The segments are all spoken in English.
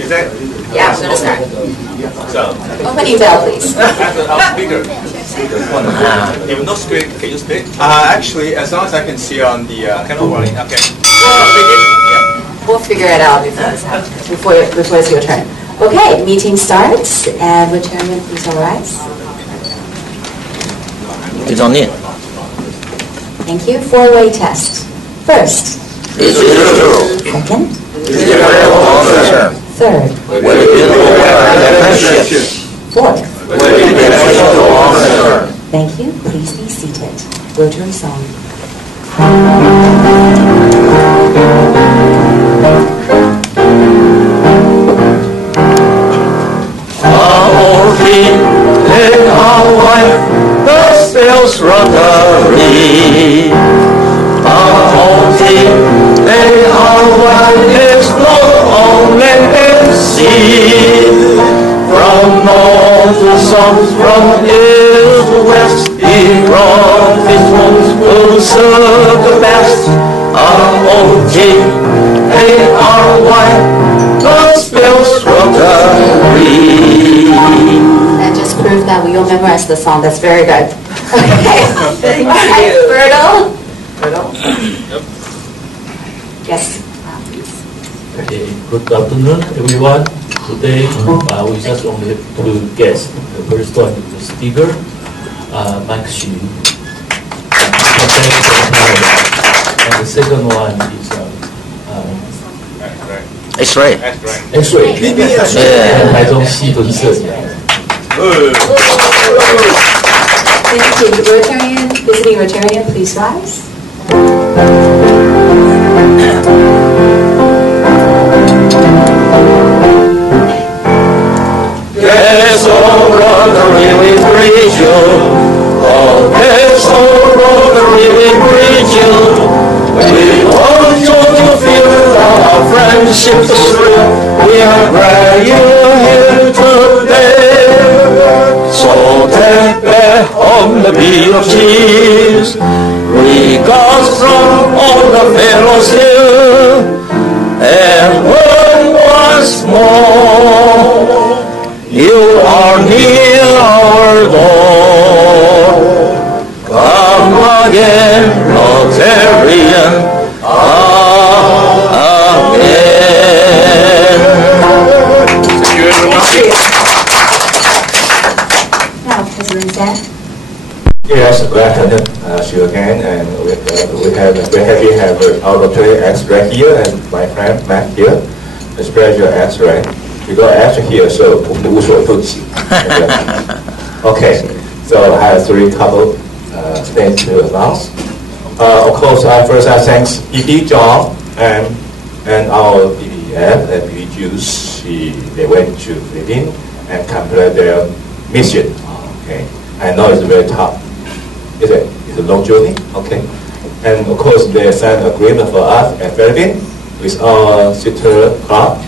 Is that? Yeah, I'm going to start. So, Opening bell, please. as a speaker. If no screen, can you speak? Actually, as long as I can see on the camera. Okay. We'll figure it out before it's your turn. Okay, meeting starts, and Wei-Chen, please all rise. Thank you. Four-way test. First. Second. Third. Fourth. Thank you. Please be seated. Rotary song. Our feet in our life, the sails rotary. Our feet in our life is not only in sea. From north to south, from east to west, Iran, his ones will serve the best. Our feet in our life, the sails rotary. That just proves that we all memorize the song. That's very good. Okay. Thank all right, you. Bertle. Yep. Yes. Okay, good afternoon, everyone. Today, we just only have two guests. The first one is the speaker, Mike Xu, and the second one is X-ray. X-ray. Yeah. 台中西屯社长。Thank you. Rotarian, visiting Rotarian, please rise. There's no rotary with you. Oh, there's no rotary with you. We want you to feel our friendship is real. We are glad you're here today. So take back home the beat of cheese. Regards from all the fellows here. And once more, you are near our door. Come again, Rotarian, again. Thank you very much. Now, President Zhang. Yes, good afternoon. See you again, and we're happy to have our Rotary X-ray here and my friend Matt here. It's a pleasure X-ray. We got X here, so okay. So I have three couple things to announce. Of course, first I thanks EP John and our BBF and BB Juice. They went to Philippines and complete their mission. Okay, I know it's very tough. It's a long journey. Okay, and of course they signed an agreement for us at Philippines with our sister club.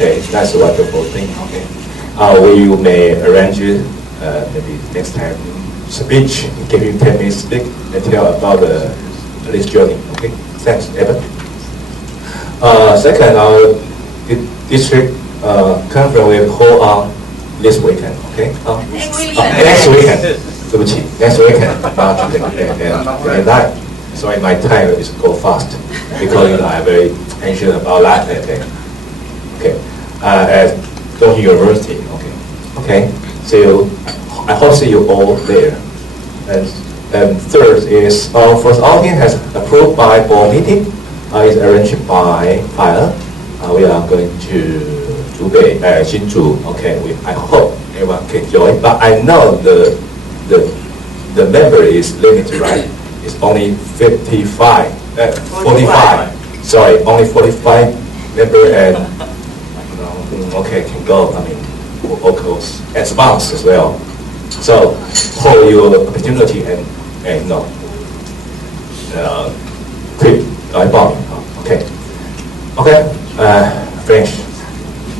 Okay, that's a wonderful thing. Okay, we may arrange maybe next time speech, give you 10 minutes speak and tell about this journey. Okay, thanks, Evan. Second, our district conference will hold on this weekend. Okay, next weekend. Next weekend. And that, sorry, my time is go fast because I'm very anxious about that. Okay. At Doha University. Okay. So I hope see you all there. And third is first outing has approved by board meeting. Is arranged by fire. We are going to Zhubei, Hsinchu. Okay. I hope everyone can join. But I know the member is limited, right? It's only 45. Sorry, only 45 member and. Okay, can go. I mean, of course, and spouse as well. So, for your opportunity and quick bombing. Okay. French.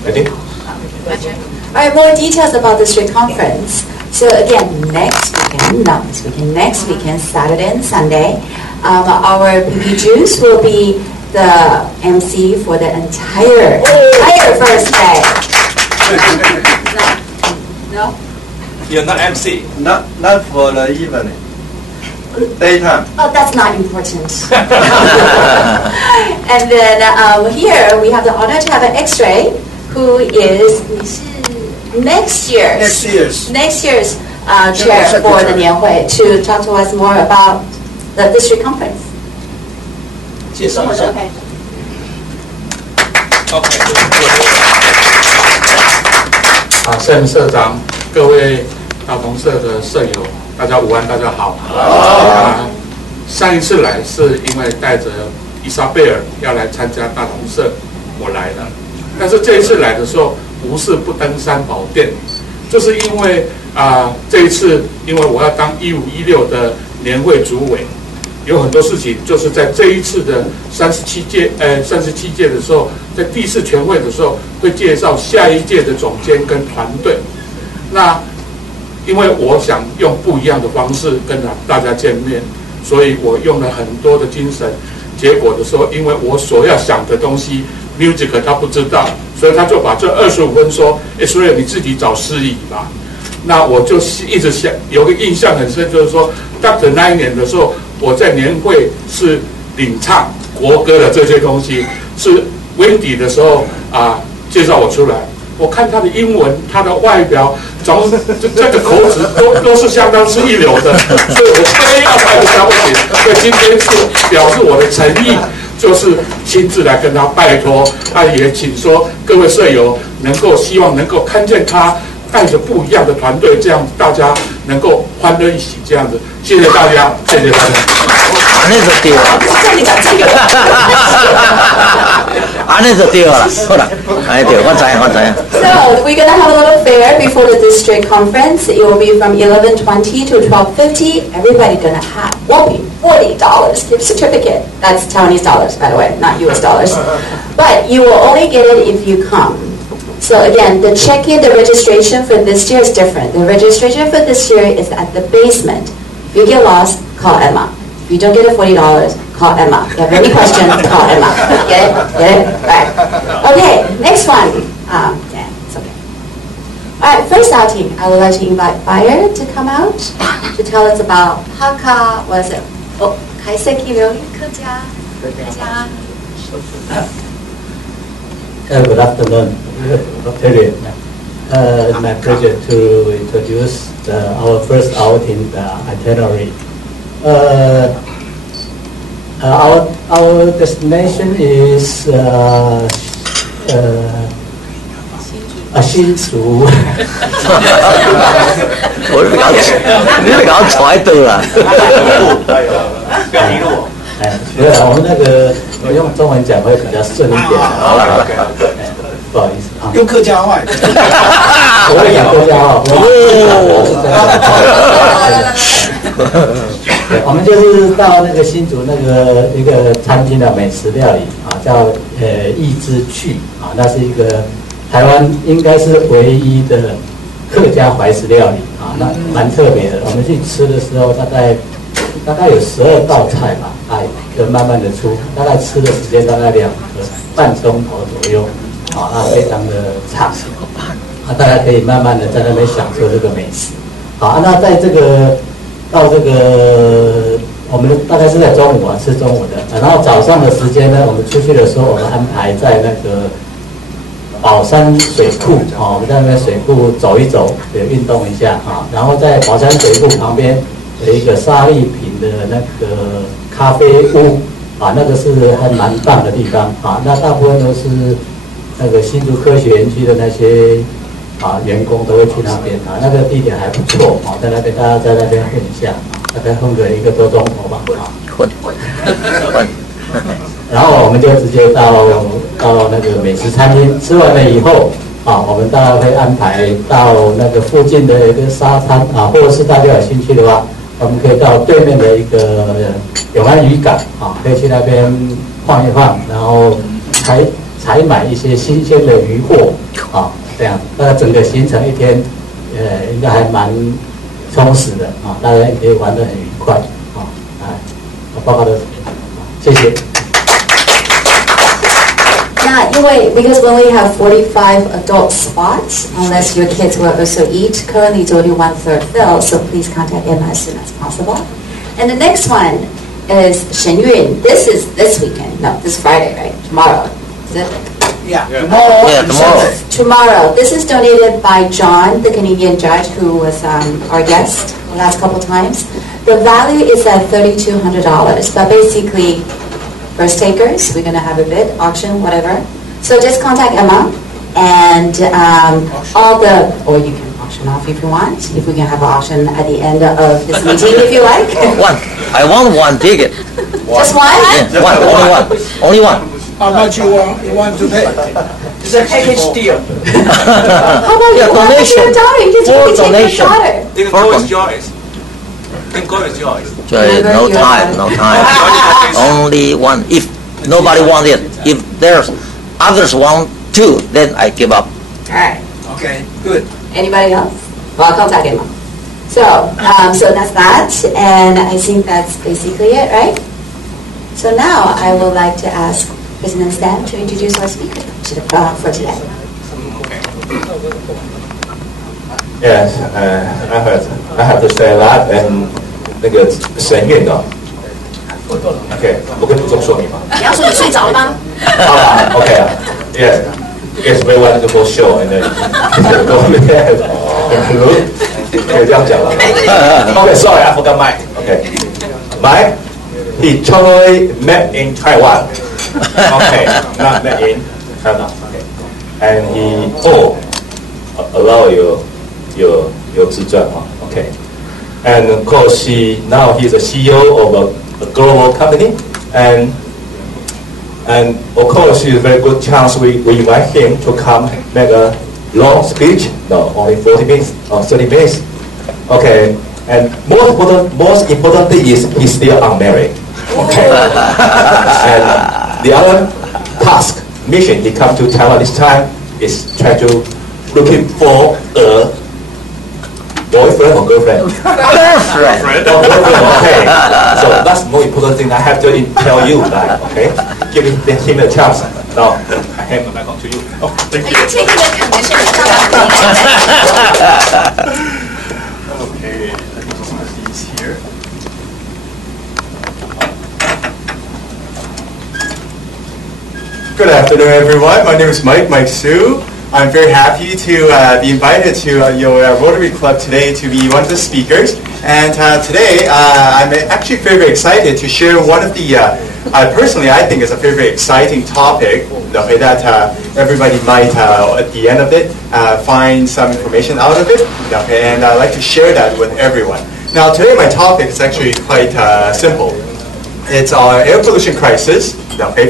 Ready? All right, more details about the street conference. So again, next weekend, Saturday and Sunday, our PP Juice will be the MC for the entire first day. You're not MC. Not for the evening. Daytime. Oh, that's not important. And then here we have the honor to have an X-ray who is next year's chair for the 年会 to talk to us more about the district conference. 介绍一下。OK。盛社长，各位大同社的社友，大家午安，大家好。上一次来是因为带着伊莎贝尔要来参加大同社，我来了。但是这一次来的时候，不是不登山宝殿，就是因为这一次因为我要当1516的年会主委，有很多事情就是在这一次的37届的时候，在第4全会的时候会介绍下一届的总监跟团队。那因为我想用不一样的方式跟大家见面，所以我用了很多的精神。结果的时候，因为我所要想的东西 music 他不知道，所以他就把这25分说所以你自己找司仪吧。那我就一直想有个印象很深，就是说 Dr. 那一年的时候，我在年会是领唱国歌的这些东西，是 Wendy 的时候介绍我出来。我看他的英文，他的外表，从这个口齿都是相当是一流的，所以我非要拜他不行。所以今天是表示我的诚意，就是亲自来跟他拜托。也请说各位舍友希望能够看见他带着不一样的团队，这样大家能够欢乐一起这样子。谢谢大家，谢谢大家。安尼就对了。安尼就对了，好啦，安尼对，我知。So we're gonna have a little fair before the district conference. It will be from 11:20 to 12:50. Everybody gonna will be $40 gift certificate. That's Taiwanese dollars, by the way, not US dollars. But you will only get it if you come. So again, the check-in, the registration for this year is different. The registration for this year is at the basement. If you get lost, call Emma. If you don't get it $40, call Emma. If you have any questions, call Emma. Get it? Get it? Right. Okay, next one. Yeah, it's okay. All right, first outing, I would like to invite Fire to come out to tell us about Hakka, what is it? Oh, Kaiseki Ryogi Kuja. Good afternoon. It's my pleasure to introduce our first outing itinerary. Our destination is 新竹。你被搞拽到了。对啊，我们那个用中文讲会比较顺一点。好了，不好意思啊。用客家话。我会讲客家话。我们就是到那个新竹那个一个餐厅的美食料理叫益之趣那是一个台湾应该是唯一的客家怀石料理那蛮特别的。我们去吃的时候，大概有12道菜吧，就慢慢的出，大概吃的时间大概2个半钟头左右非常的长大家可以慢慢的在那边享受这个美食那在到这个我们大概是在中午吃中午的然后早上的时间呢，我们出去的时候，我们安排在那个宝山水库我们在那边水库走一走，运动一下然后在宝山水库旁边有一个沙利品的那个咖啡屋那个是还蛮棒的地方那大部分都是那个新竹科学园区的那些员工都会去那边那个地点还不错在那边大家在那边混一下，大概混个1个多钟头吧混。然后我们就直接到那个美食餐厅，吃完了以后我们大概会安排到那个附近的一个沙滩或者是大家有兴趣的话，我们可以到对面的一个永安渔港可以去那边晃一晃，然后采买一些新鲜的渔货这样，整个行程一天应该还蛮充实的大家也可以玩得很愉快我报告的谢谢。because when we have 45 adult spots, unless your kids will also eat, currently it's only 1/3 filled, so please contact Emma as soon as possible. And the next one is Shen Yun. This is this weekend. No, this Friday, right? Tomorrow. Is it? Yeah, tomorrow. Yeah, tomorrow. Tomorrow. This is donated by John, the Canadian judge who was our guest the last couple times. The value is at $3,200, but basically, first takers, we're going to have a bid, auction, whatever. So just contact Emma, and or you can auction off if you want, if we can have an auction at the end of this meeting if you like. One. I want one ticket. Just one? Yeah, one. Only one. Only one. How much you want to pay? It's a package deal. How about Yeah, you want to donation. your daughter? You can For take your donation. daughter. Then go is yours. Then go is yours. No time. No time. Only one. If nobody wants it, if there's others want to, then I give up. All right. Okay, good. Anybody else? Well, contact Emma. So that's that, and I think that's basically it, right? So now I would like to ask President Stan to introduce our speaker for today. Yes, I have to say that and 那个神韵哦 ，OK， 我跟主说明嘛。你要说你睡着了吗？好吧 ，OK 啊 ，Yes, it's very wonderful show and then 可以这样讲了。OK, sorry, I forgot Mike. OK, Mike, he totally met in Taiwan. OK, not met in China. OK, and he allow your 自传嘛 OK. And of course, now he's a CEO of a global company, and of course, it's a very good chance we invite him to come make a long speech. No, only 40 minutes or 30 minutes. Okay, and most important thing is he's still unmarried. Okay, and the other mission he come to Taiwan this time is try to looking for a boyfriend or girlfriend? Girlfriend. Oh, girlfriend, okay. So that's the most important thing I have to tell you, like, okay? Give him a chance. Now, I hand the mic on to you. Oh, thank you. Are you taking the commission? Okay, let me just put these here. Good afternoon, everyone. My name is Mike Su. I'm very happy to be invited to your Rotary Club today to be one of the speakers. And today, I'm actually very excited to share one of the, personally, I think is a very exciting topic that everybody might, at the end of it, find some information out of it. And I'd like to share that with everyone. Now, today my topic is actually quite simple. It's our air pollution crisis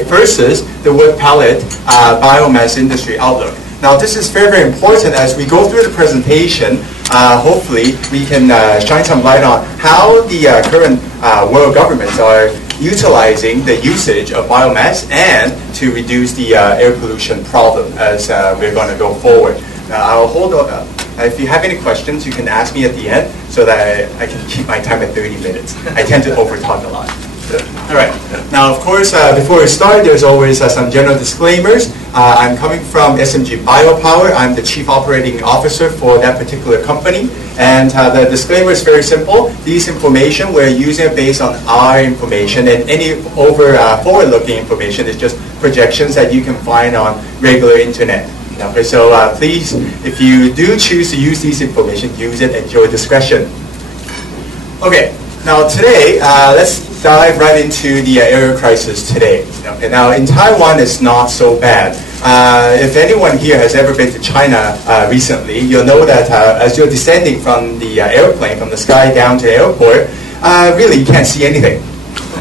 versus the wood pellet biomass industry outlook. Now, this is very important as we go through the presentation. Hopefully, we can shine some light on how the current world governments are utilizing the usage of biomass and to reduce the air pollution problem as we're going to go forward. I'll hold on. If you have any questions, you can ask me at the end so that I can keep my time at 30 minutes. I tend to overtalk a lot. All right. Now, of course, before we start, there's always some general disclaimers. I'm coming from SMG Biopower. I'm the Chief Operating Officer for that particular company. And the disclaimer is very simple. This information, we're using it based on our information, and any forward-looking information is just projections that you can find on regular internet. Okay, so please, if you do choose to use this information, use it at your discretion. Okay. Now today, let's dive right into the air crisis today. Okay, now in Taiwan, it's not so bad. If anyone here has ever been to China recently, you'll know that as you're descending from the airplane, from the sky down to the airport, really you can't see anything.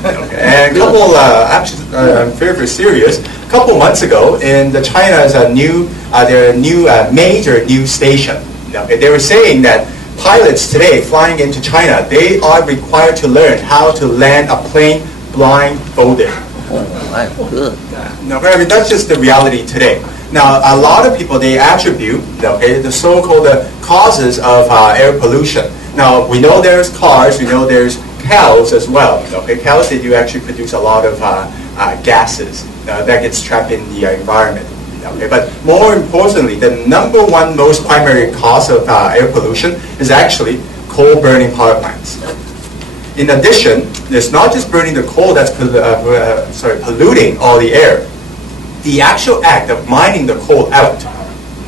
Okay. And a couple, actually, I'm very serious. A couple months ago, in China's their new major news station, okay, they were saying that pilots today flying into China, they are required to learn how to land a plane blindfolded. Oh, good. No, I mean, that's just the reality today. Now, a lot of people, they attribute the so-called causes of air pollution. Now, we know there's cars, we know there's cows as well. Okay, cows, they do actually produce a lot of gases that gets trapped in the environment. Okay, but more importantly, the number one most primary cause of air pollution is actually coal burning power plants. In addition, it's not just burning the coal that's polluting all the air. The actual act of mining the coal out,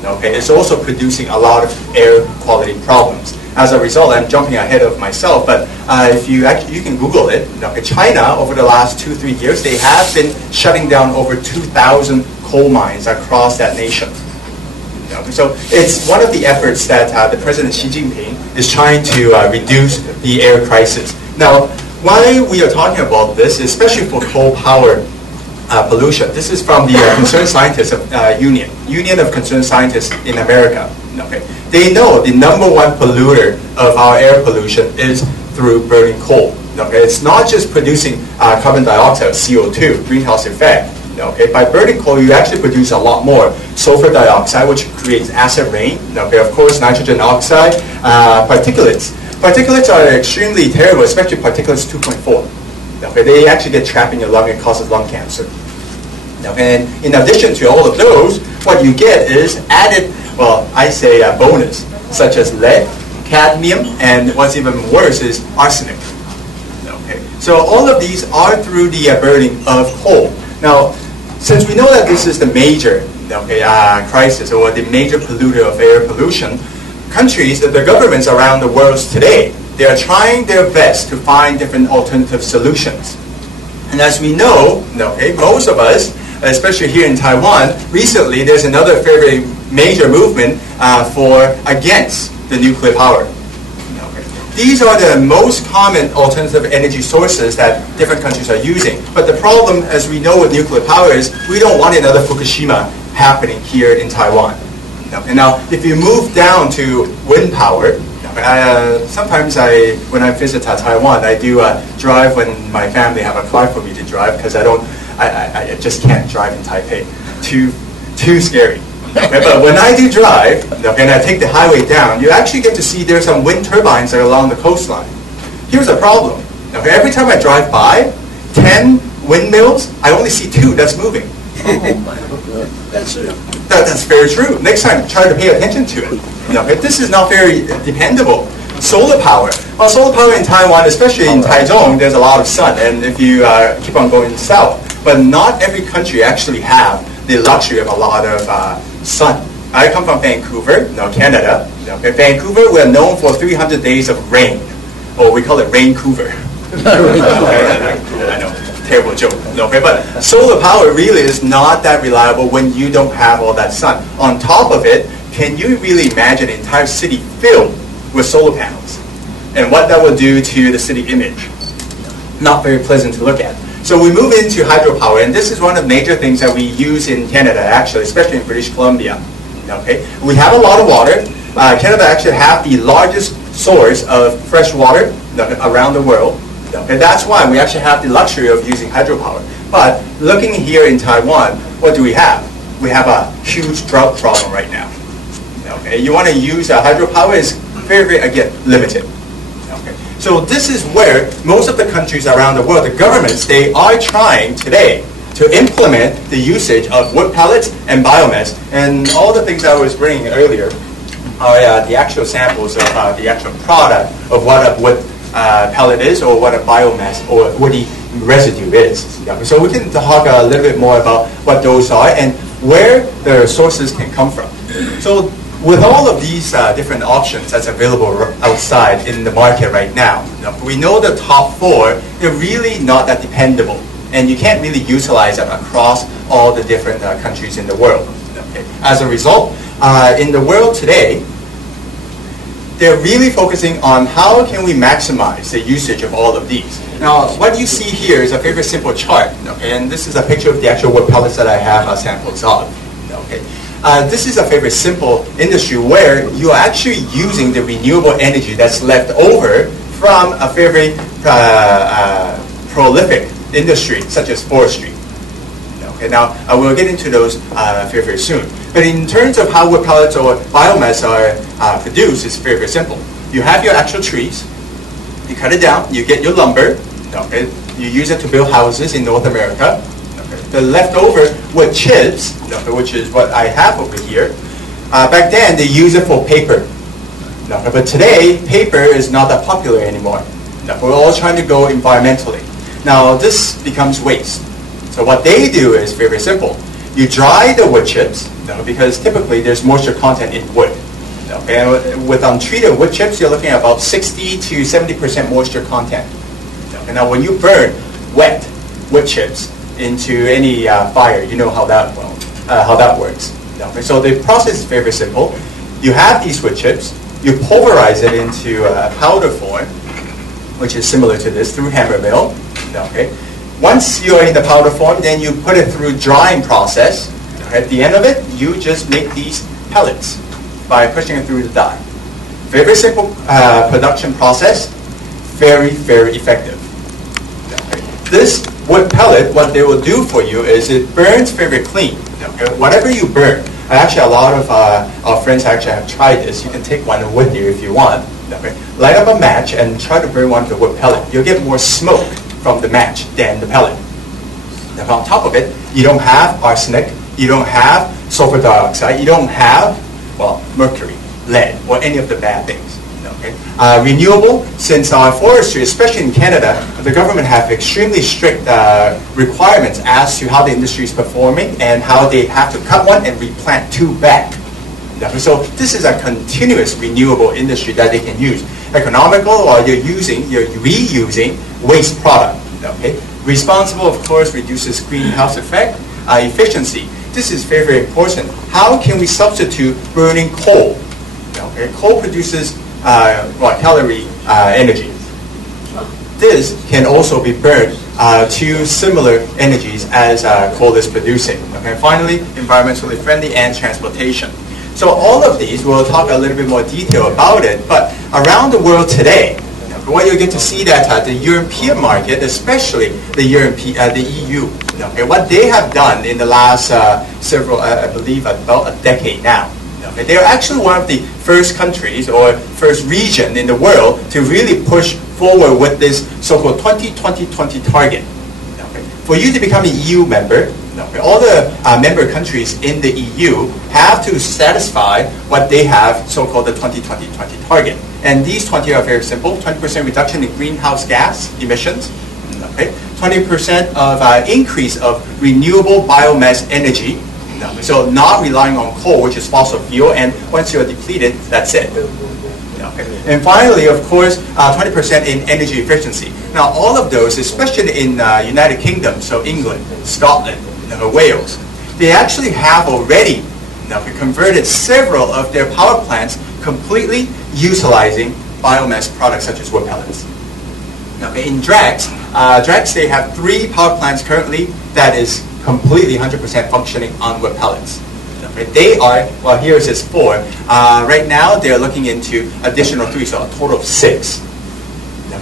okay, is also producing a lot of air quality problems. As a result, I'm jumping ahead of myself, but if you can Google it. Okay, China, over the last 2-3 years, they have been shutting down over 2,000 coal mines across that nation. So it's one of the efforts that the President Xi Jinping is trying to reduce the air crisis. Now, why we are talking about this, especially for coal power pollution, this is from the Concerned Scientists of Union of Concerned Scientists in America. Okay. They know the number one polluter of our air pollution is through burning coal. Okay. It's not just producing carbon dioxide, CO2, greenhouse effect. Okay. By burning coal, you actually produce a lot more sulfur dioxide, which creates acid rain. Okay. Of course, nitrogen oxide, particulates. Particulates are extremely terrible, especially particulates 2.4. Okay. They actually get trapped in your lung and causes lung cancer. And in addition to all of those, what you get is added, well, I say bonus, such as lead, cadmium, and what's even worse is arsenic. Okay. So all of these are through the burning of coal. Now, since we know that this is the major crisis or the major polluter of air pollution, countries, the governments around the world today, they are trying their best to find different alternative solutions. And as we know, most of us, especially here in Taiwan, recently there's another very major movement against the nuclear power. These are the most common alternative energy sources that different countries are using. But the problem, as we know with nuclear power, is we don't want another Fukushima happening here in Taiwan. And now, if you move down to wind power, sometimes when I visit Taiwan, I do drive when my family have a car for me to drive because I just can't drive in Taipei. Too scary. Okay, but when I do drive, and I take the highway down, you actually get to see there's some wind turbines that are along the coastline. Here's the problem. Okay, every time I drive by, 10 windmills, I only see 2 that's moving. Oh my God. That's very true. Next time, try to pay attention to it. Okay, this is not very dependable. Solar power. Well, solar power in Taiwan, especially in Taichung, there's a lot of sun, and if you keep on going south, but not every country actually have the luxury of a lot of sun. I come from Vancouver, Canada. Okay, Vancouver, we're known for 300 days of rain, or we call it Raincouver. I know, terrible joke. Okay, but solar power really is not that reliable when you don't have all that sun. On top of it, can you really imagine an entire city filled with solar panels? And what that will do to the city image? Not very pleasant to look at. So we move into hydropower, and this is one of the major things that we use in Canada, actually, especially in British Columbia. Okay, we have a lot of water. Canada actually have the largest source of fresh water around the world. Okay, that's why we actually have the luxury of using hydropower. But looking here in Taiwan, what do we have? We have a huge drought problem right now. Okay, you want to use hydropower is very, very, again, limited. Okay, so this is where most of the countries around the world, the governments, they are trying today to implement the usage of wood pellets and biomass. And all the things I was bringing earlier are the actual samples of the actual product of what a wood pellet is, or what a biomass or woody residue is. So we can talk a little bit more about what those are and where the sources can come from. So with all of these different options that's available outside in the market right now, we know the top 4, they're really not that dependable. And you can't really utilize them across all the different countries in the world. Okay. As a result, in the world today, they're really focusing on how can we maximize the usage of all of these. Now, what you see here is a very simple chart. Okay, and this is a picture of the actual wood pellets that I have samples of. Okay. This is a very simple industry where you're actually using the renewable energy that's left over from a very prolific industry such as forestry. Okay, now I will get into those very, very soon. But in terms of how wood pellets or biomass are produced, it's very, very simple. You have your actual trees, you cut it down, you get your lumber, okay, you use it to build houses in North America, the leftover wood chips, which is what I have over here, back then they use it for paper. But today, paper is not that popular anymore. We're all trying to go environmentally. Now, this becomes waste. So what they do is very simple. You dry the wood chips, because typically there's moisture content in wood. And with untreated wood chips, you're looking at about 60 to 70% moisture content. And now when you burn wet wood chips into any fire, you know how that works. So the process is very simple. You have these wood chips, you pulverize it into powder form, which is similar to this, through hammer mill. Once you're in the powder form, then you put it through drying process. At the end of it, you just make these pellets by pushing it through the die. Very simple production process, very, very effective. This wood pellet, what they will do for you is it burns very clean. Whatever you burn, actually a lot of our friends actually have tried this. You can take one with you if you want. Light up a match and try to burn one of the wood pellet. You'll get more smoke from the match than the pellet. Now on top of it, you don't have arsenic, you don't have sulfur dioxide, you don't have, well, mercury, lead, or any of the bad things. Renewable, since our forestry, especially in Canada, the government have extremely strict requirements as to how the industry is performing and how they have to cut one and replant two back. So this is a continuous renewable industry that they can use. Economical, or you're reusing waste product. Responsible, of course, reduces greenhouse effect. Efficiency, this is very, very important. How can we substitute burning coal? Coal produces calorie energy. This can also be burned to similar energies as coal is producing. Finally, environmentally friendly and transportation. So all of these, we'll talk a little bit more detail about it, but around the world today, what you get to see that the European market, especially the EU, what they have done in the last several, I believe about a decade now, they're actually one of the first countries or first region in the world to really push forward with this so-called 20-20-20 target. For you to become an EU member, all the member countries in the EU have to satisfy what they have, so-called the 20-20-20 target. And these 20 are very simple: 20% reduction in greenhouse gas emissions, 20% of increase of renewable biomass energy, so not relying on coal, which is fossil fuel, and once you're depleted, that's it. And finally, of course, 20% in energy efficiency. Now, all of those, especially in United Kingdom, so England, Scotland, Wales, they actually have already converted several of their power plants completely utilizing biomass products such as wood pellets. In Drax, they have 3 power plants currently that is completely 100% functioning on wood pellets. They are, well, here it says 4. Right now, they're looking into additional 3, so a total of 6.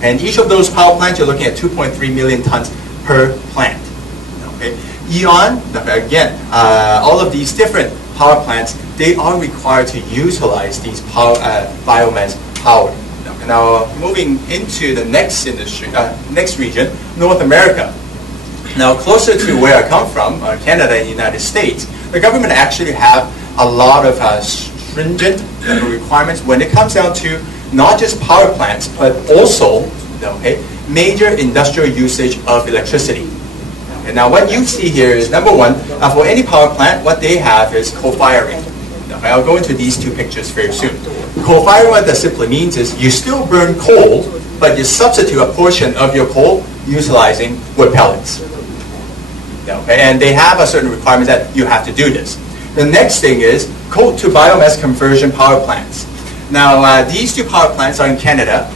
And each of those power plants, you're looking at 2.3 million tons per plant. Eon, again, all of these different power plants, they are required to utilize these biomass power. Now, moving into the next industry, next region, North America. Now, closer to where I come from, Canada and the United States, the government actually have a lot of stringent requirements when it comes down to not just power plants, but also major industrial usage of electricity. And now what you see here is, number one, for any power plant, what they have is co-firing. I'll go into these 2 pictures very soon. Co-firing, what that simply means is you still burn coal, but you substitute a portion of your coal utilizing wood pellets. And they have a certain requirement that you have to do this. The next thing is coal to biomass conversion power plants. Now, these 2 power plants are in Canada.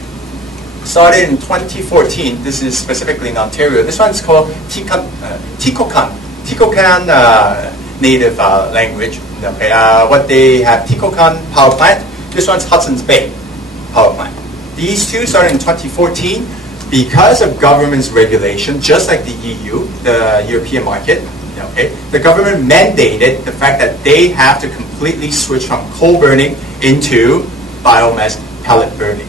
Started in 2014. This is specifically in Ontario. This one's called Tikokan native language. What they have, Tikokan power plant. This one's Hudson's Bay power plant. These 2 started in 2014 because of government's regulation, just like the EU, the European market. The government mandated the fact that they have to completely switch from coal burning into biomass pellet burning.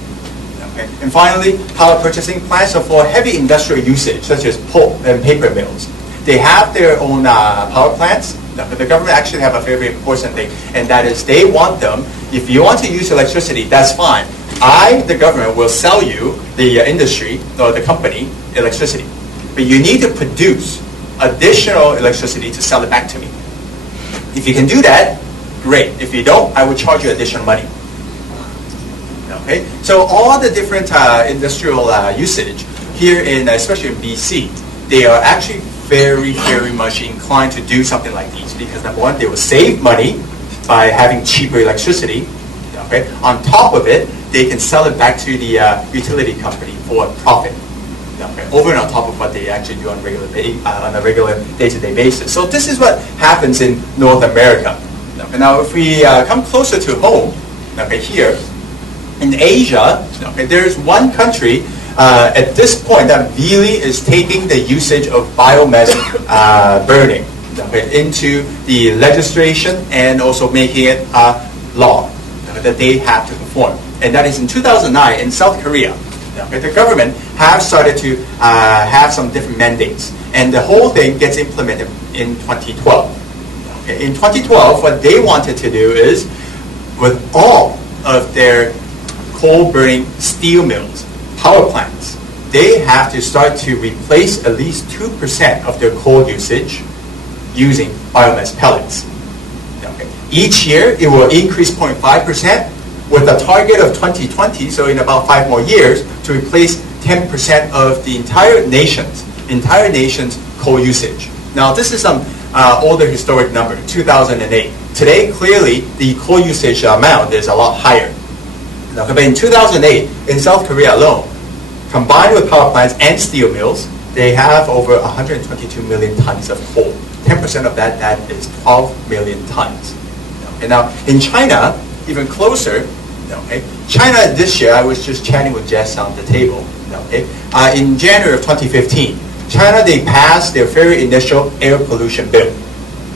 And finally, power purchasing plants are for heavy industrial usage, such as pulp and paper mills. they have their own power plants. But the government actually have a very important thing, and that is they want them. If you want to use electricity, that's fine. The government, will sell you, the industry or the company, electricity. But you need to produce additional electricity to sell it back to me. If you can do that, great. If you don't, I will charge you additional money. Okay, so all the different industrial usage here in, especially in BC, they are actually very, very much inclined to do something like these because number one, they will save money by having cheaper electricity. Okay, on top of it, they can sell it back to the utility company for profit. Okay, over and on top of what they actually do on a regular day-to-day basis. So this is what happens in North America. Okay, now if we come closer to home, okay, here in Asia, okay, there's one country at this point that really is taking the usage of biomass burning into the legislation and also making it a law that they have to perform. And that is in 2009 in South Korea. The government have started to have some different mandates. And the whole thing gets implemented in 2012. In 2012, what they wanted to do is, with all of their coal-burning steel mills, power plants, they have to start to replace at least 2% of their coal usage using biomass pellets. Okay. Each year, it will increase 0.5% with a target of 2020, so in about 5 more years, to replace 10% of the entire nation's coal usage. Now, this is some older historic number, 2008. Today, clearly, the coal usage amount is a lot higher. But in 2008, in South Korea alone, combined with power plants and steel mills, they have over 122 million tons of coal. 10% of that is 12 million tons. And now, in China, even closer, okay, China this year, I was just chatting with Jess on the table. Okay, in January of 2015, China, they passed their very initial air pollution bill.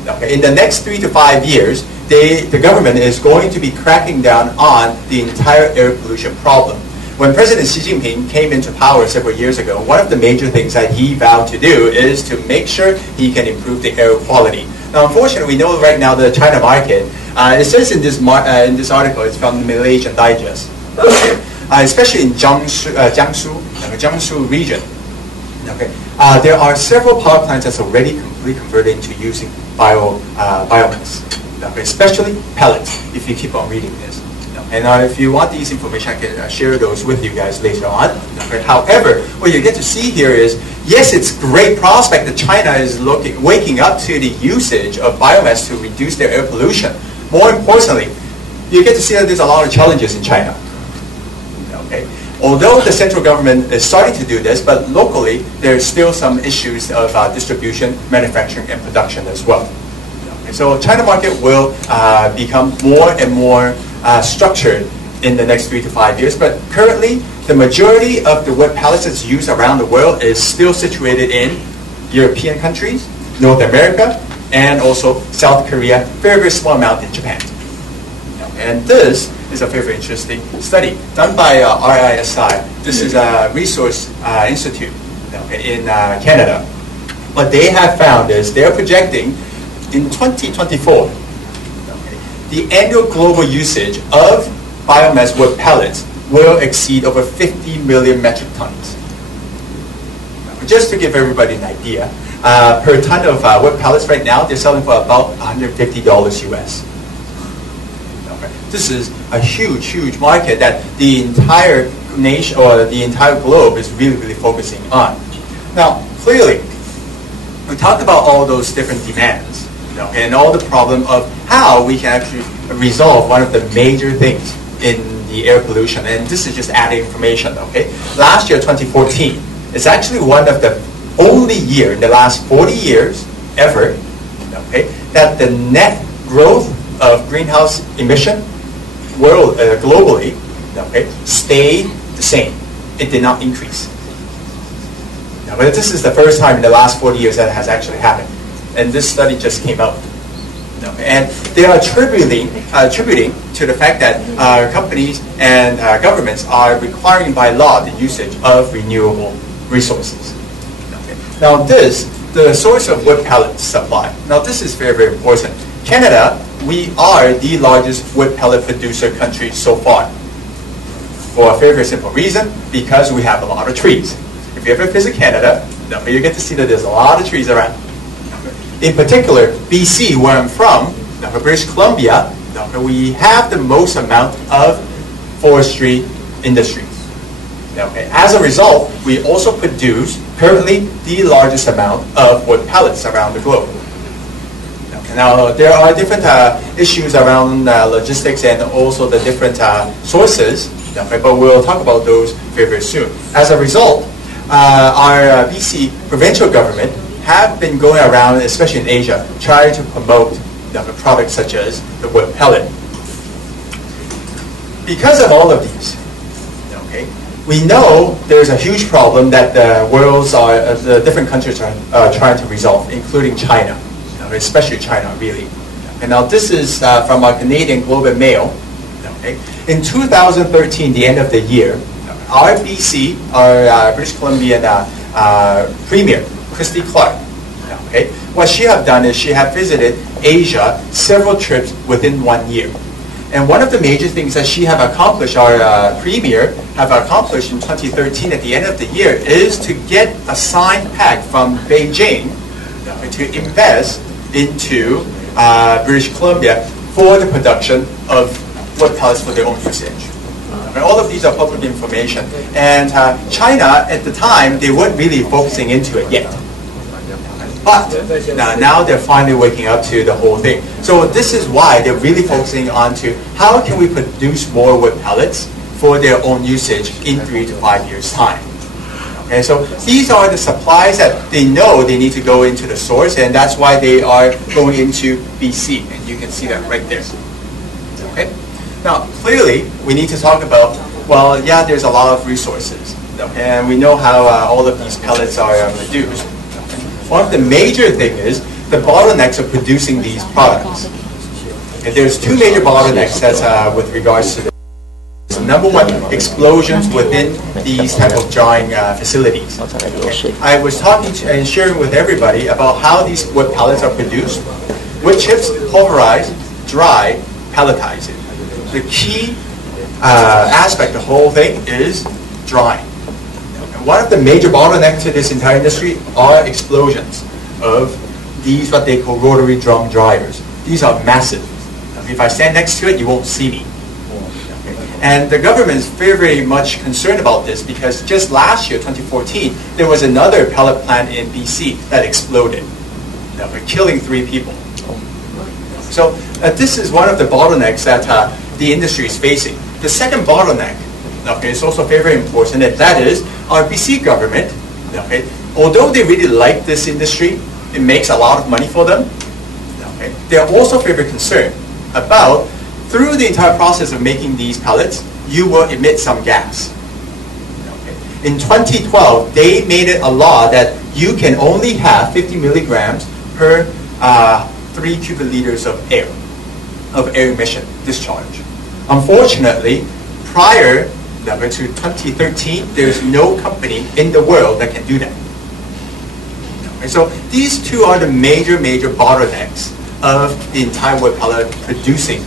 Okay, in the next 3 to 5 years, the government is going to be cracking down on the entire air pollution problem. When President Xi Jinping came into power several years ago, one of the major things that he vowed to do is to make sure he can improve the air quality. Now, unfortunately, we know right now the China market, it says in this article, it's from the Malaysian Digest, okay, especially in Jiangsu region. Okay, there are several power plants that's already completely converted into using biomass, okay, especially pellets, if you keep on reading this. And if you want these information, I can share those with you guys later on. Okay. However, what you get to see here is, yes, it's a great prospect that China is waking up to the usage of biomass to reduce their air pollution. More importantly, you get to see that there's a lot of challenges in China. Okay. Although the central government is starting to do this, but locally, there's still some issues of distribution, manufacturing, and production as well. Okay. So China market will become more and more structured in the next 3 to 5 years, but currently the majority of the wood pellets that's used around the world is still situated in European countries, North America, and also South Korea, very, very small amount in Japan. And this is a very, very interesting study done by RISI. This is a resource institute in Canada. What they have found is they're projecting in 2024, the annual global usage of biomass wood pellets will exceed over 50 million metric tons. Just to give everybody an idea, per ton of wood pellets right now, they're selling for about $150 US. Okay. This is a huge, huge market that the entire nation or the entire globe is really, really focusing on. Now, clearly, we talked about all those different demands. And all the problem of how we can actually resolve one of the major things in the air pollution. And this is just added information, okay? Last year, 2014, is actually one of the only year in the last 40 years ever, okay, that the net growth of greenhouse emission globally, okay, stayed the same. It did not increase. Now, but this is the first time in the last 40 years that has actually happened. And this study just came out. And they are attributing to the fact that companies and governments are requiring by law the usage of renewable resources. Okay. Now this the source of wood pellet supply. Now this is very, very important. Canada, we are the largest wood pellet producer country so far. For a very, very simple reason, because we have a lot of trees. If you ever visit Canada, you get to see that there's a lot of trees around. In particular, BC, where I'm from, British Columbia, we have the most amount of forestry industry. As a result, we also produce currently the largest amount of wood pellets around the globe. Now, there are different issues around logistics and also the different sources, but we'll talk about those very, very soon. As a result, our BC provincial government have been going around, especially in Asia, trying to promote products such as the wood pellet. Because of all of these, we know there's a huge problem that the different countries are trying to resolve, including China, especially China, really. And now this is from our Canadian Globe and Mail. In 2013, the end of the year, our BC, our British Columbian Premier, Christy Clark, what she have done is she have visited Asia several trips within 1 year. And one of the major things that she have accomplished, our Premier have accomplished in 2013 at the end of the year, is to get a signed pact from Beijing to invest into British Columbia for the production of wood pellets for their own usage. And all of these are public information. And China, at the time, they weren't really focusing into it yet. But now they're finally waking up to the whole thing. So this is why they're really focusing on to how can we produce more wood pellets for their own usage in 3 to 5 years' time. Okay, so these are the supplies that they know they need to go into the source, and that's why they are going into BC. And you can see that right there. Okay. Now, clearly, we need to talk about, well, yeah, there's a lot of resources. And we know how all of these pellets are produced. One of the major things is the bottlenecks of producing these products. And there's two major bottlenecks that's with regards to this. Number one, explosions within these type of drying facilities. I was talking to and sharing with everybody about how these wood pellets are produced. Wood chips, pulverize, dry, pelletize it. The key aspect of the whole thing is drying. One of the major bottlenecks to this entire industry are explosions of these, what they call rotary drum dryers. These are massive. If I stand next to it, you won't see me. And the government is very, very much concerned about this because just last year, 2014, there was another pellet plant in BC that exploded, killing 3 people. So this is one of the bottlenecks that the industry is facing. The second bottleneck, is also very, very important, and that is our BC government, although they really like this industry, it makes a lot of money for them, they're also very, very concerned about, through the entire process of making these pellets, you will emit some gas. In 2012, they made it a law that you can only have 50 milligrams per 3 cubic liters of air emission discharge. Unfortunately, prior to 2013, there's no company in the world that can do that. So these two are the major bottlenecks of the entire wood pellet producing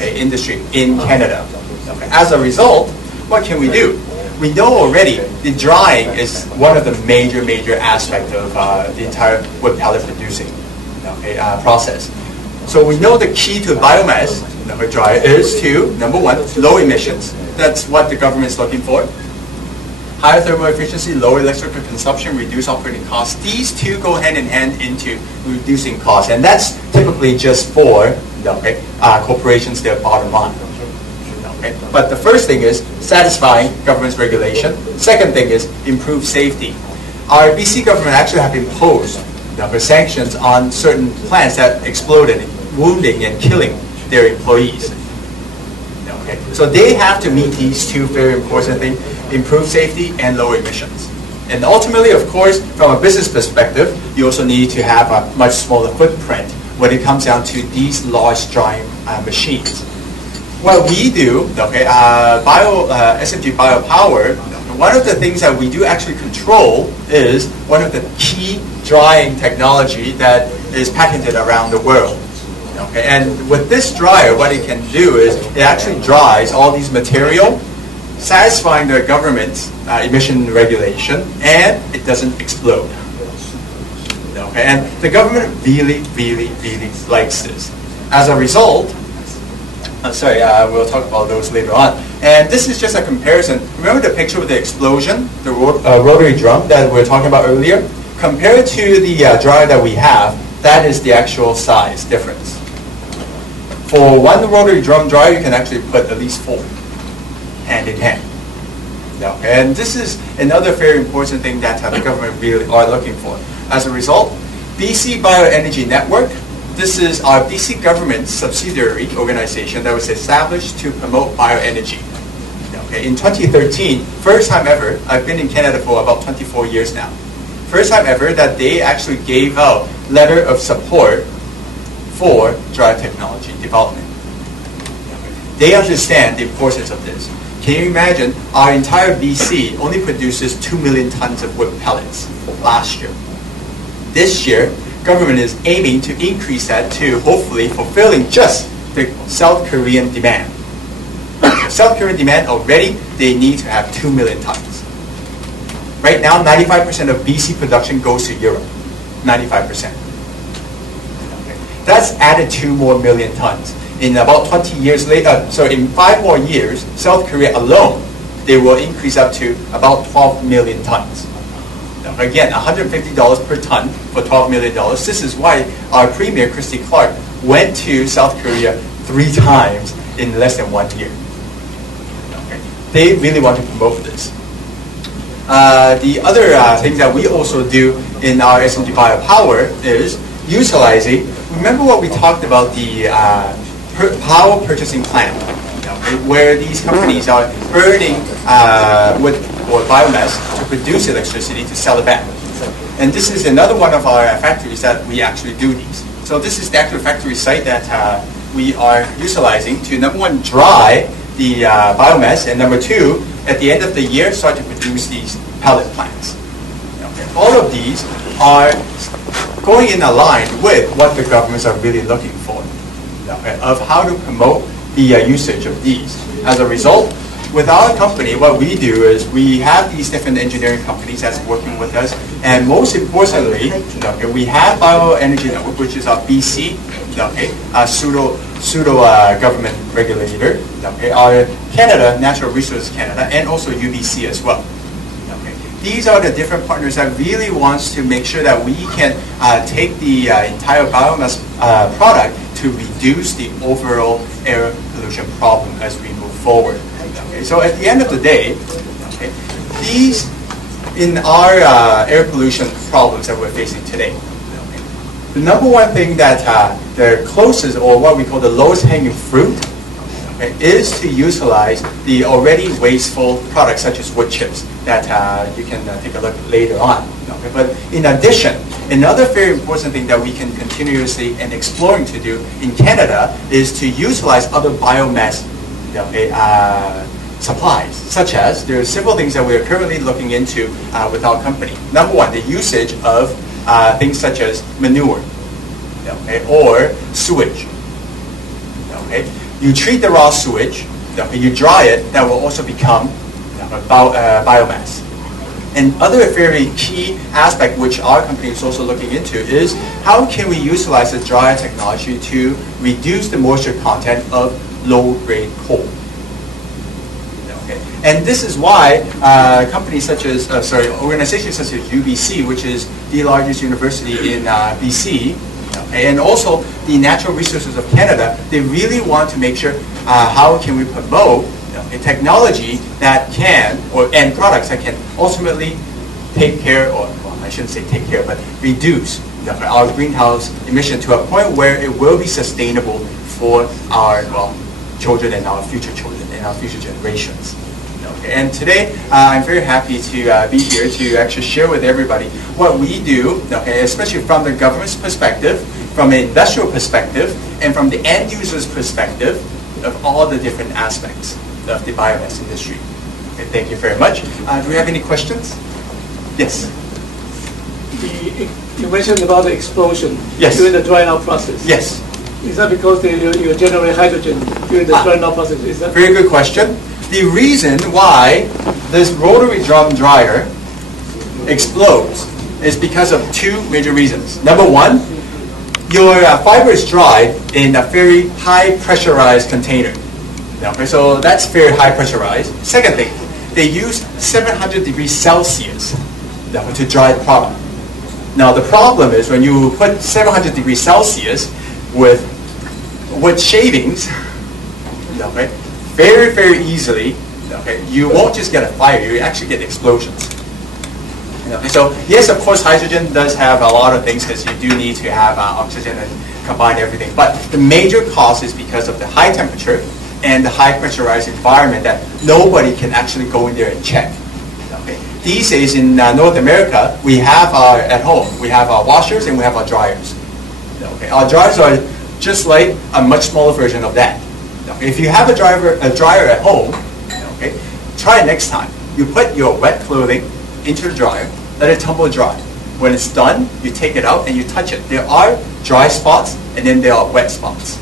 industry in Canada. As a result, what can we do? We know already the drying is one of the major aspects of the entire wood pellet producing process. So we know the key to biomass dryer is to, number one, low emissions. That's what the government is looking for. Higher thermal efficiency, lower electrical consumption, reduce operating costs. These two go hand in hand into reducing costs, and that's typically just for corporations, their bottom line. But the first thing is satisfying government's regulation. Second thing is improve safety. Our BC government actually have imposed sanctions on certain plants that exploded, wounding and killing their employees. So they have to meet these two very important things, improve safety and lower emissions. And ultimately, of course, from a business perspective, you also need to have a much smaller footprint when it comes down to these large drying machines. What we do, SMG Biopower, one of the things that we do actually control is one of the key drying technology that is patented around the world. Okay, and with this dryer, what it can do is it actually dries all these material, satisfying the government's emission regulation, and it doesn't explode. Okay, and the government really, really, really likes this. As a result, we'll talk about those later on. And this is just a comparison. Remember the picture with the explosion, the rotary drum that we were talking about earlier? Compared to the dryer that we have, that is the actual size difference. For one rotary drum dryer, you can actually put at least 4, hand in hand. Okay, and this is another very important thing that the government really are looking for. As a result, BC Bioenergy Network, this is our BC government subsidiary organization that was established to promote bioenergy. Okay, in 2013, first time ever, I've been in Canada for about 24 years now. First time ever that they actually gave out letter of support for dryer technology development. They understand the importance of this. Can you imagine our entire BC only produces 2 million tons of wood pellets last year. This year, government is aiming to increase that to hopefully fulfilling just the South Korean demand. South Korean demand already, they need to have 2 million tons. Right now, 95% of BC production goes to Europe. 95%. Okay. That's added 2 more million tons. In about 20 years later, so in 5 more years, South Korea alone, they will increase up to about 12 million tons. Now, again, $150 per ton for $12 million. This is why our Premier, Christy Clark, went to South Korea 3 times in less than 1 year. Okay. They really want to promote this. The other thing that we also do in our SMG Biopower is utilizing, remember what we talked about the power purchasing plant, where these companies are burning wood or biomass to produce electricity to sell it back. And this is another one of our factories that we actually do these. So this is the actual factory site that we are utilizing to, number one, dry the biomass, and number two, at the end of the year, start to produce these pellet plants. Okay. All of these are going in line with what the governments are really looking for, okay, of how to promote the usage of these. As a result, with our company, what we do is we have these different engineering companies that's working with us, and most importantly, okay, we have Bioenergy Network, which is our BC, okay, pseudo government regulator, okay, our Canada, Natural Resources Canada, and also UBC as well. Okay. These are the different partners that really wants to make sure that we can take the entire biomass product to reduce the overall air pollution problem as we move forward. Okay. So at the end of the day, okay, these in our air pollution problems that we're facing today, okay, the number one thing that the closest, or what we call the lowest hanging fruit, okay, is to utilize the already wasteful products such as wood chips that you can take a look later on. Okay. But in addition, another very important thing that we can continuously and exploring to do in Canada is to utilize other biomass, okay, supplies, such as there are several things that we are currently looking into with our company. Number one, the usage of things such as manure, okay, or sewage. Okay. You treat the raw sewage, okay, you dry it, that will also become biomass. And other very key aspect which our company is also looking into is how can we utilize the dryer technology to reduce the moisture content of low-grade coal. Okay. And this is why companies such as, organizations such as UBC, which is the largest university in BC, okay, and also the Natural Resources of Canada, they really want to make sure how can we promote a technology that can, and products that can ultimately take care, or well, I shouldn't say take care, but reduce our greenhouse emission to a point where it will be sustainable for our children and our future children and our future generations. Okay. And today, I'm very happy to be here to actually share with everybody what we do, okay, especially from the government's perspective, from an industrial perspective, and from the end user's perspective of all the different aspects of the biomass industry. Okay, thank you very much. Do we have any questions? Yes. You mentioned about the explosion Yes. during the drying out process. Yes. Is that because you generate hydrogen during the drying out process? Is that Very good question. The reason why this rotary drum dryer explodes is because of two major reasons. Number one, your fiber is dried in a very high pressurized container. Okay, so that's very high pressurized. Second thing, they use 700 degrees Celsius to dry the product. Now the problem is when you put 700 degrees Celsius with wood shavings, okay, very easily, okay, you won't just get a fire, you actually get explosions. Okay, so yes, of course, hydrogen does have a lot of things because you do need to have oxygen and combine everything. But the major cause is because of the high temperature and the high pressurized environment that nobody can actually go in there and check. Okay. These days in North America, we have at home, we have our washers and we have our dryers. Okay. Our dryers are just like a much smaller version of that. Okay. If you have a dryer at home, okay, try it next time. You put your wet clothing into the dryer, let it tumble dry. When it's done, you take it out and you touch it. There are dry spots and then there are wet spots.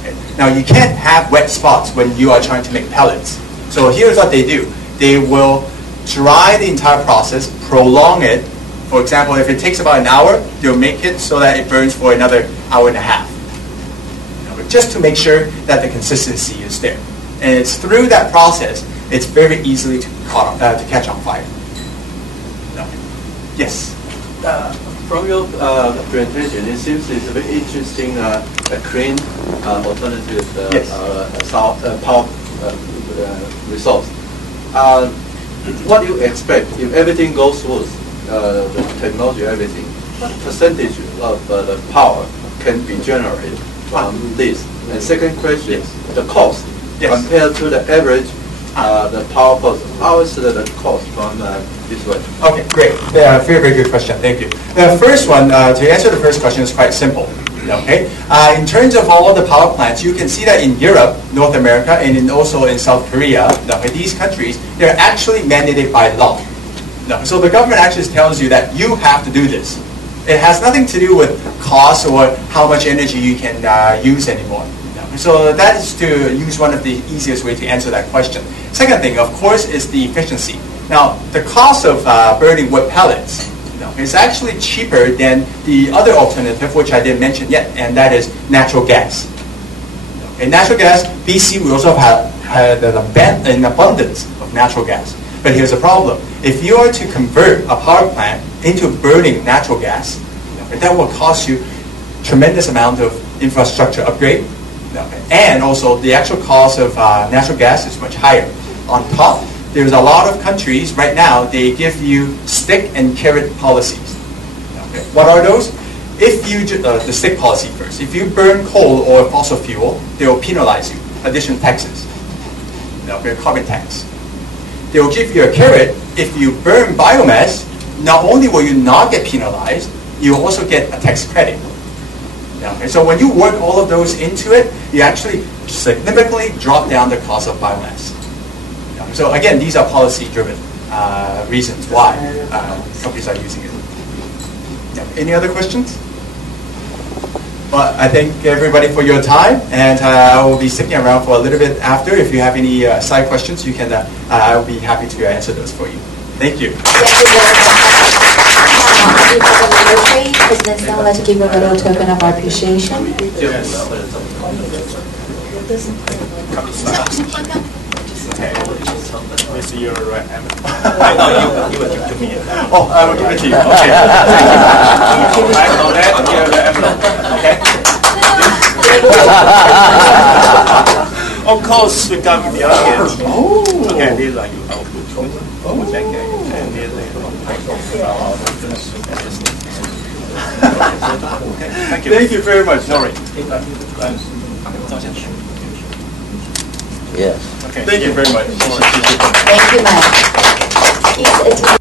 Okay. Now you can't have wet spots when you are trying to make pellets. So here's what they do. They will dry the entire process, prolong it. For example, if it takes about an hour, they'll make it so that it burns for another hour and a half. Just to make sure that the consistency is there. And it's through that process, it's very easily to catch on fire. Yes? From your presentation, it seems it's a very interesting clean alternative power resource. What do you expect if everything goes smooth, the technology, everything? What percentage of the power can be generated from this? And second question, the cost compared to the average the power cost. How is the cost from this way? Okay, great. Very good question. Thank you. The first one, to answer the first question, is quite simple. Okay, in terms of all the power plants, you can see that in Europe, North America, and also in South Korea, these countries, they're actually mandated by law. So the government actually tells you that you have to do this. It has nothing to do with cost or how much energy you can use anymore. So that is to use one of the easiest way to answer that question. Second thing, of course, is the efficiency. Now, the cost of burning wood pellets is actually cheaper than the other alternative, which I didn't mention yet, and that is natural gas. In natural gas, BC, we also have an abundance of natural gas. But here's the problem. If you are to convert a power plant into burning natural gas, that will cost you tremendous amount of infrastructure upgrade. And also, the actual cost of natural gas is much higher. On top, there's a lot of countries right now, they give you stick and carrot policies. Okay. What are those? If you, the stick policy first, if you burn coal or fossil fuel, they will penalize you, additional taxes, carbon tax. They will give you a carrot. If you burn biomass, not only will you not get penalized, you will also get a tax credit. Okay, so when you work all of those into it, you actually significantly drop down the cost of biomass. So again, these are policy-driven reasons why companies are using it. Any other questions? Well, I thank everybody for your time, and I will be sticking around for a little bit after. If you have any side questions, you can. I will be happy to answer those for you. Thank you. President Sung would like to give a little token of our appreciation. This is your envelope. I know you will give to me. Oh, I will give it to you. Okay. Thank you. Back on that, here the envelope. Okay. Of course, we got the audience. Oh. Okay, these are your output. Oh, thank you. And here's the Thank you. Thank you very much. Sorry. Yes. Okay. Thank you very much. Thank you, Mike.